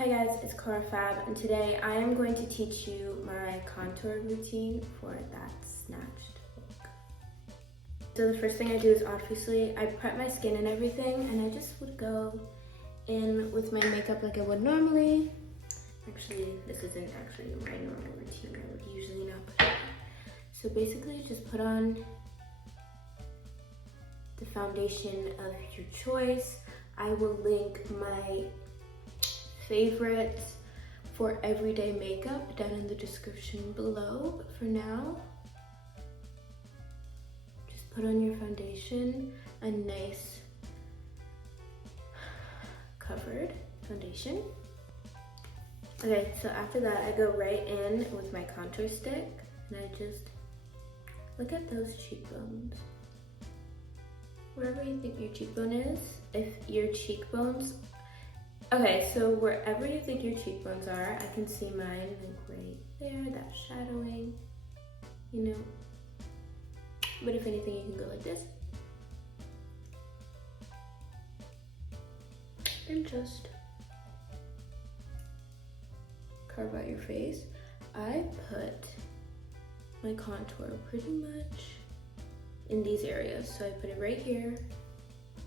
Hi guys, it's Cara Fab, and today I am going to teach you my contour routine for that snatched look. So the first thing I do is obviously I prep my skin and everything, and I just would go in with my makeup like I would normally. Actually, this isn't actually my normal routine. I would usually not put it on. So basically just put on the foundation of your choice. I will link my favorites for everyday makeup down in the description below, but for now, just put on your foundation, a nice covered foundation. Okay, so after that, I go right in with my contour stick, and I just look at those cheekbones. Wherever you think your cheekbone is, if your cheekbones, okay, so wherever you think your cheekbones are, I can see mine like right there, that shadowing, you know. But if anything, you can go like this. And just carve out your face. I put my contour pretty much in these areas. So I put it right here,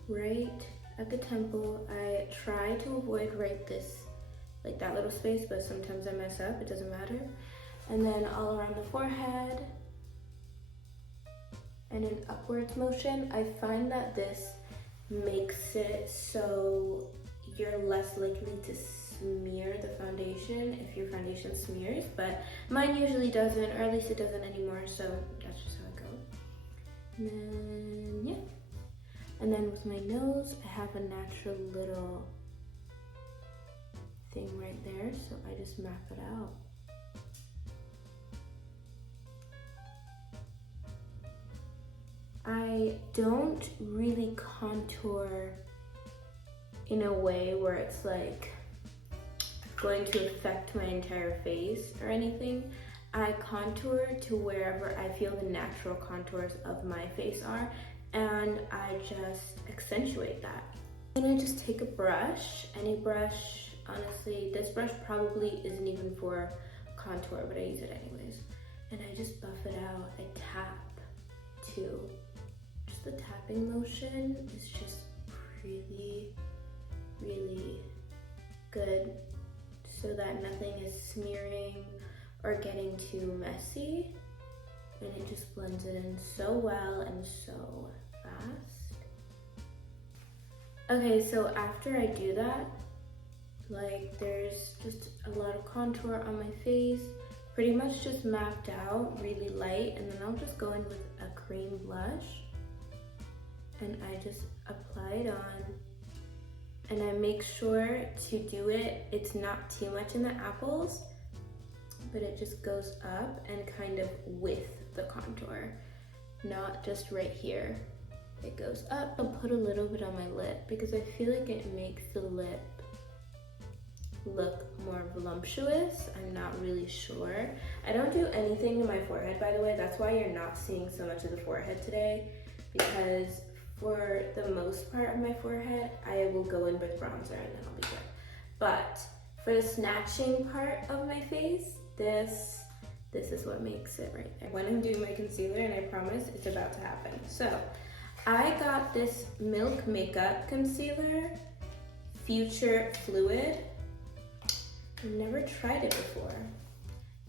right at the temple. I try to avoid right this, like that little space, but sometimes I mess up, it doesn't matter. And then all around the forehead and an upwards motion. I find that this makes it so you're less likely to smear the foundation if your foundation smears, but mine usually doesn't, or at least it doesn't anymore, so that's just how it goes. And then, yeah. And then with my nose, I have a natural little thing right there, so I just map it out. I don't really contour in a way where it's like going to affect my entire face or anything. I contour to wherever I feel the natural contours of my face are, and I just accentuate that. And I just take a brush, any brush, honestly, this brush probably isn't even for contour, but I use it anyways. And I just buff it out, I tap too. Just the tapping motion is just really, really good so that nothing is smearing or getting too messy, and it just blends it in so well and so fast. Okay, so after I do that, like there's just a lot of contour on my face, pretty much just mapped out, really light, and then I'll just go in with a cream blush, and I just apply it on, and I make sure to do it, it's not too much in the apples, but it just goes up and kind of with the contour, not just right here. It goes up. I'll put a little bit on my lip because I feel like it makes the lip look more voluptuous. I'm not really sure. I don't do anything to my forehead, by the way. That's why you're not seeing so much of the forehead today, because for the most part of my forehead, I will go in with bronzer and then I'll be good. But for the snatching part of my face, this is what makes it right there. When I'm doing my concealer, and I promise it's about to happen. So I got this Milk Makeup Concealer, Future Fluid. I've never tried it before,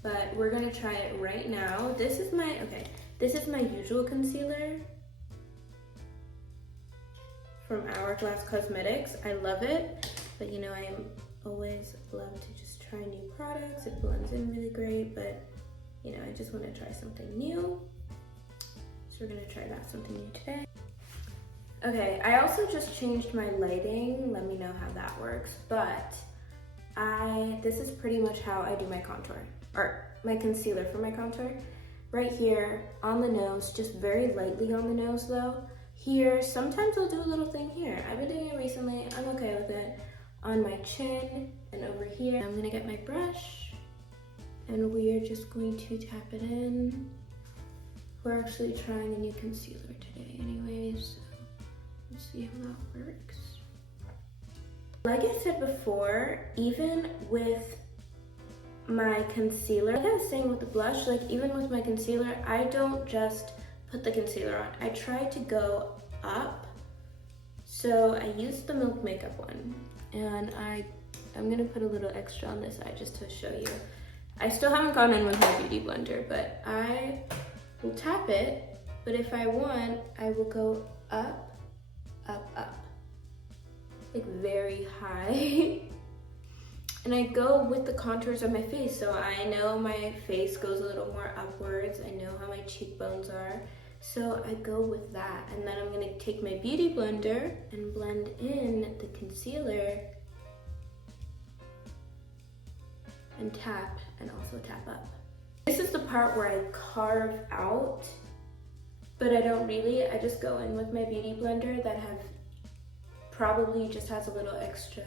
but we're gonna try it right now. This is my usual concealer from Hourglass Cosmetics. I love it, but you know, I always love to just try new products. It blends in really great, but you know, I just want to try something new. So we're gonna try that something new today. Okay, I also just changed my lighting. Let me know how that works. But this is pretty much how I do my contour, or my concealer for my contour. Right here on the nose, just very lightly on the nose though. Here, sometimes I'll do a little thing here. I've been doing it recently, I'm okay with it. On my chin and over here. I'm gonna get my brush and we are just going to tap it in. We're actually trying a new concealer today anyways, so let's see how that works. Like I said before, even with my concealer, like I was saying with the blush, like even with my concealer, I don't just put the concealer on. I try to go up. So I used the Milk Makeup one, and I'm gonna put a little extra on this side just to show you. I still haven't gone in with my beauty blender, but I will tap it, but if I want, I will go up, up, up, like very high. And I go with the contours of my face, so I know my face goes a little more upwards. I know how my cheekbones are, so I go with that. And then I'm gonna take my beauty blender and blend in the concealer and tap, and also tap up. This is the part where I carve out, but I don't really. I just go in with my beauty blender that probably just has a little extra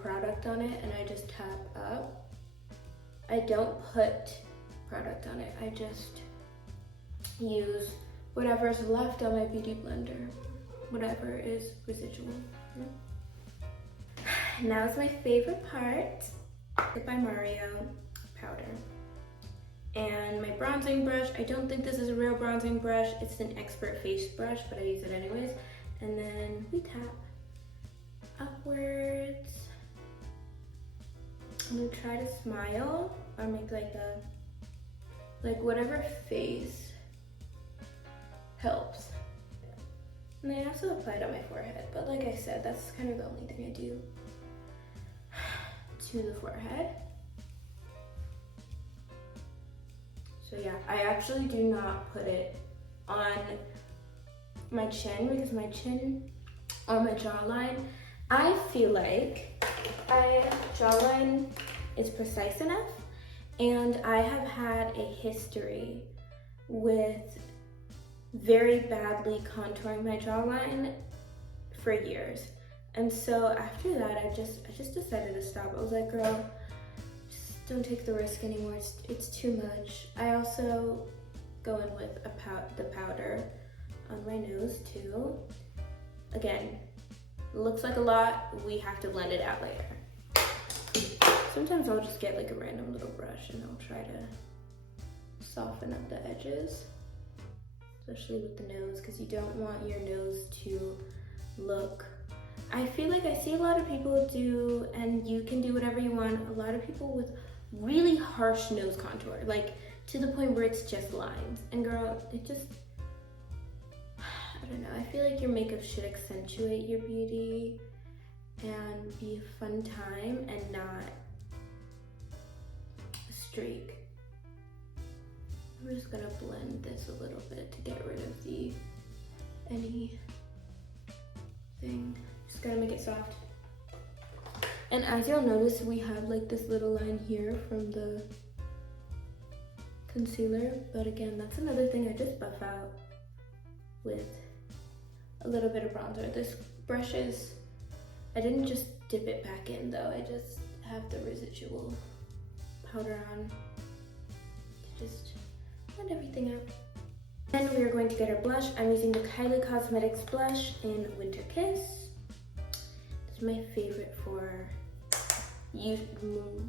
product on it, and I just tap up. I don't put product on it. I just use whatever's left on my beauty blender, whatever is residual. Now is my favorite part. By Mario powder and my bronzing brush. I don't think this is a real bronzing brush. It's an Expert face brush, but I use it anyways. And then we tap upwards. I'm gonna try to smile or make like whatever face helps. And I also apply it on my forehead, but like I said, that's kind of the only thing I do to the forehead. So yeah, I actually do not put it on my chin because my chin or my jawline, I feel like my jawline is precise enough, and I have had a history with very badly contouring my jawline for years. And so after that, I just decided to stop. I was like, girl, just don't take the risk anymore. It's too much. I also go in with the powder on my nose too. Again, looks like a lot. We have to blend it out later. Sometimes I'll just get like a random little brush and I'll try to soften up the edges, especially with the nose, because you don't want your nose to look. I feel like I see a lot of people do, and you can do whatever you want, a lot of people with really harsh nose contour, like to the point where it's just lines. And girl, it just, I don't know, I feel like your makeup should accentuate your beauty and be a fun time and not a streak. I'm just gonna blend this a little bit to get rid of anything. Just gotta make it soft. And as you'll notice, we have like this little line here from the concealer, but again, that's another thing I just buff out with a little bit of bronzer. This brush I didn't just dip it back in though, I just have the residual powder on to just blend everything out. Then we are going to get our blush. I'm using the Kylie Cosmetics blush in Winter Kiss. This is my favorite for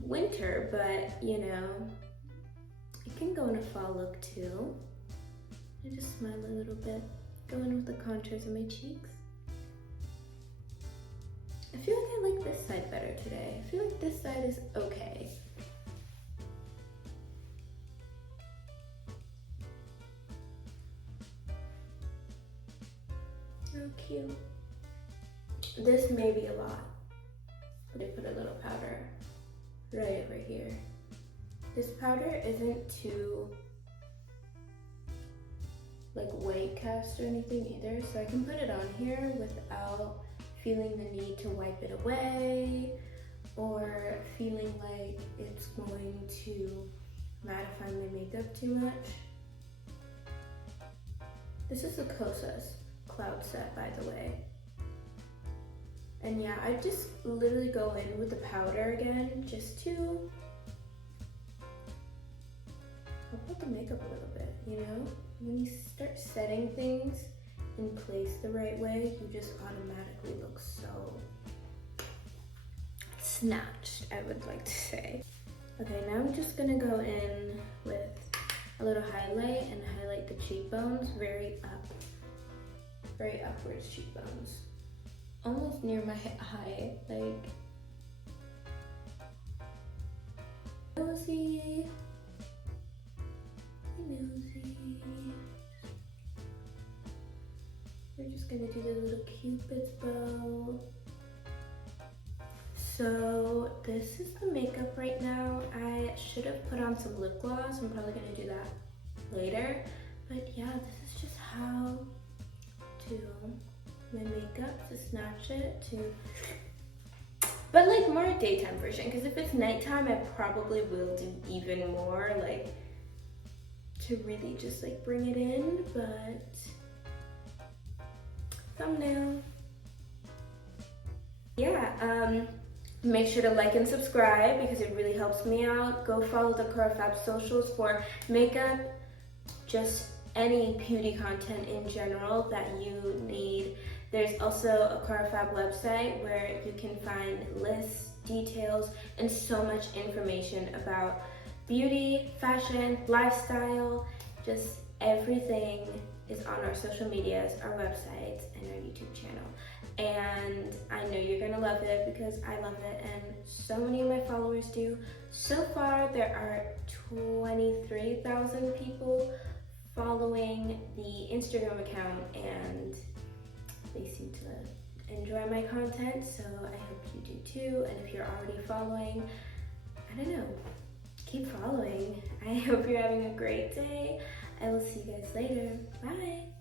winter, but you know, it can go in a fall look too. I just smile a little bit, go in with the contours of my cheeks. I feel like I like this side better today. I feel like this side is okay. Oh, cute. This may be a lot, but I put a little powder right over here. This powder isn't too like white cast or anything either, so I can put it on here without feeling the need to wipe it away or feeling like it's going to mattify my makeup too much. This is the Kosas Cloud Set, by the way. And yeah, I just literally go in with the powder again, just to help with the makeup a little bit, you know? When you start setting things in place the right way, you just automatically look so snatched, I would like to say. Okay, now I'm just gonna go in with a little highlight and highlight the cheekbones, very upwards cheekbones. Almost near my eye, like, nosy. We're just gonna do the little cupid's bow. So this is the makeup right now. I should have put on some lip gloss. I'm probably gonna do that later. But yeah, this is just how to my makeup, to snatch it, but like more daytime version, because if it's nighttime, I probably will do even more, like to really just like bring it in, but thumbnail. Yeah, make sure to like and subscribe because it really helps me out. Go follow the Kosas socials for makeup, just any beauty content in general that you need. There's also a Kosas website where you can find lists, details, and so much information about beauty, fashion, lifestyle, just everything is on our social medias, our websites, and our YouTube channel. And I know you're gonna love it because I love it and so many of my followers do. So far, there are 23,000 people following the Instagram account and they seem to enjoy my content, so I hope you do too. And if you're already following, I don't know, keep following. I hope you're having a great day. I will see you guys later. Bye.